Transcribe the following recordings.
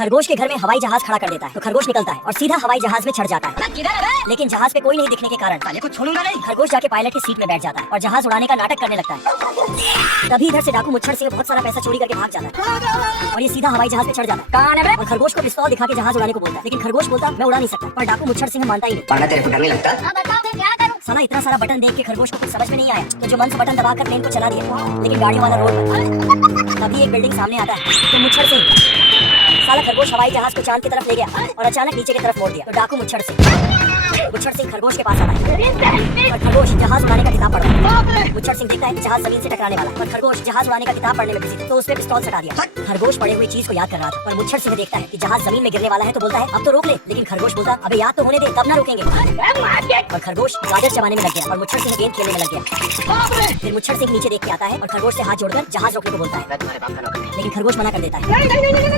खरगोश के घर में हवाई जहाज खड़ा कर देता है तो खरगोश निकलता है और सीधा हवाई जहाज में चढ़ जाता है। लेकिन जहाज पे कोई नहीं दिखने के कारण को छोड़ूंगा नहीं। खरगोश जाके पायलट की सीट में बैठ जाता है और जहाज उड़ाने का नाटक करने लगता है। तभी इधर से डाकू मुच्छर सिंह बहुत सारा पैसा चोरी करके भाग जाता है और ये सीधा हवाई जहाज पे चढ़ जाता है और खरगोश को पिस्तौल दिखा के जहाज उड़ाने को बोलता है। लेकिन खरगोश बोलता मैं उड़ा नहीं सकता, पर डाकू मुच्छर सिंह मानता ही नहीं। तेरे को डर नहीं लगता? साला इतना सारा बटन देख के खरगोश को कुछ समझ में नहीं आया तो जो मन से बटन दबाकर प्लेन को चला दिया, लेकिन गाड़ी वाला रोड पर। तभी एक बिल्डिंग सामने आता है तो मुच्छर सिंह साला खरगोश हवाई जहाज को चांद की तरफ ले गया और अचानक नीचे की तरफ मोड़ दिया। तो डाकू मुच्छर सिंह खरगोश के पास आता है और खरगोश जहाज उड़ाने का किताब पढ़ रहा है। मुच्छर सिंह देखता है कि जहाज जमीन से टकराने वाला है पर खरगोश जहाज उड़ाने का किताब पढ़ने में बिजी था तो उसने पिस्तौल सटा दिया। खरगोश पढ़े हुए चीज को याद कर रहा था पर मुच्छर सिंह देखता है कि जहाज जमीन में गिरने वाला है तो बोलता है अब तो रोक ले। लेकिन खरगोश बोलता अबे याद तो होने दे तब ना रोकेंगे। और खरगोश गाजर चबाने में लग गया और मुच्छर सिंह गेंद खेलने में लग गया। फिर मुच्छर सिंह नीचे देख के आता है और खरगोश से हाथ जोड़कर जहाज रोकने को बोलता है, लेकिन खरगोश मना कर देता है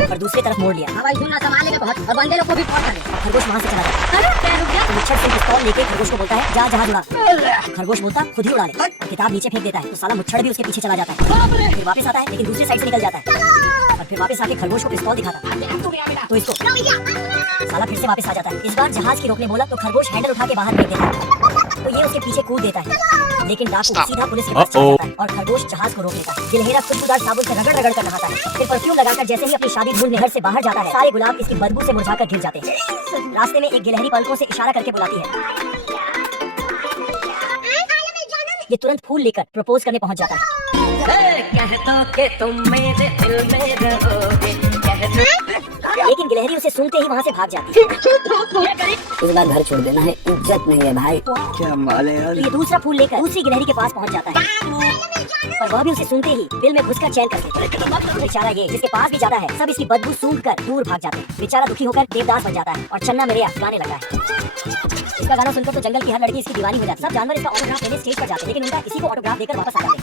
और दूसरी तरफ मोड़ लिया। खरगोश वहाँ से चला जाता। मुच्छर सिंह पिस्तौल लेके खरगोश को बोलता है जा जहाज उड़ा। खरगोश बोलता खुद ही उड़ा ले। किताब नीचे फेंक देता है तो साला मुच्छर भी उसके पीछे चला जाता है। फिर वापस आता है लेकिन दूसरी साइड से निकल जाता है और फिर वापस आके खरगोश को पिस्तौल दिखाता है तो इसको साला फिर से वापस आ जाता है। इस बार जहाज की रोकने बोला तो खरगोश हैंडल उठा के बाहर फेंक देता है तो ये उसके पीछे कूद देता है। लेकिन डाकू सीधा पुलिस के पास चला जाता है और खरगोश जहाज को रोक लेता है। गिलहरा खुशबूदार साबुन से रगड़ रगड़ कर नहाता है। फिर परफ्यूम लगाकर जैसे ही अपनी शादी धूल नहर से बाहर जाता है सारे गुलाब इसकी बदबू से मुरझाकर गिर जाते हैं। रास्ते में एक गिलहरी पलकों से इशारा करके बुलाती है। ये तुरंत फूल लेकर प्रपोज करने पहुंच जाता है। लेकिन गिलहरी उसे सुनते ही वहाँ से भाग जाती है। इस बार घर छोड़ देना है, इज्जत नहीं है भाई। क्या माल है यार। तो ये दूसरा फूल लेकर दूसरी गिलहरी के पास पहुँच जाता है पर वह भी उसे सुनते ही बिल में घुसकर चैन करते। बेचारा ये जिसके पास भी जाता है सब इसकी बदबू सूंघकर दूर भाग जाते हैं। बेचारा दुखी होकर देवदास बन जाता है और चन्ना मेरे गाने लगा है। इसका गाना सुनकर तो जंगल की हर लड़की इसकी दीवानी हो जाती है। सब जानवर इसका ऑटोग्राफ लेने स्टेज पर जाते हैं लेकिन उनका किसी को ऑटोग्राफ देकर वापस आ जाते हैं।